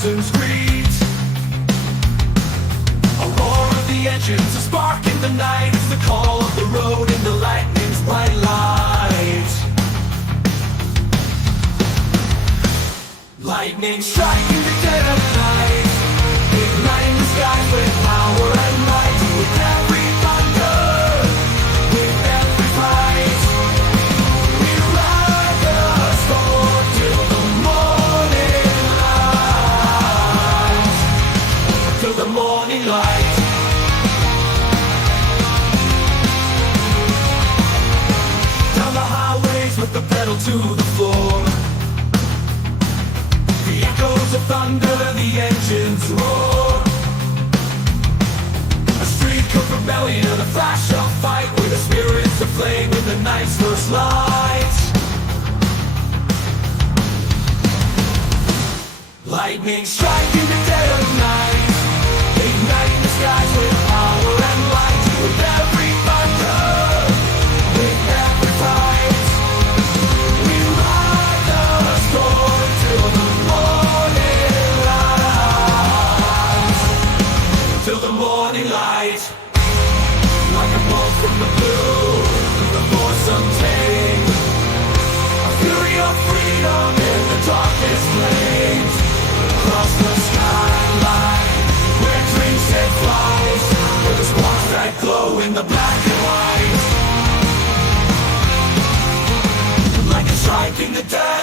thousand screams. A roar of the engines, a spark in the night. It's the call of the road in the lightning's bright light. Lightning striking the dead of night, igniting the skies with power and might. With every thunder, with every fight, we ride the storm till the morning light. Till the morning light. Down the highways with the pedal to the floor, the echoes of thunder, the engines roar. A streak of rebellion, a flash of fight, with the spirits aflame in the night's first light. Lightning striking the dead of night, igniting the skies with power and light. With every thunder, with every fight, we ride the storm till the morning light. Till the morning light. Like a bolt from the blue, the force untamed, a fury of freedom in the darkest flames. Across the skyline, where dreams take flight, where the sparks that glow in the black and white. Like a strike in the dead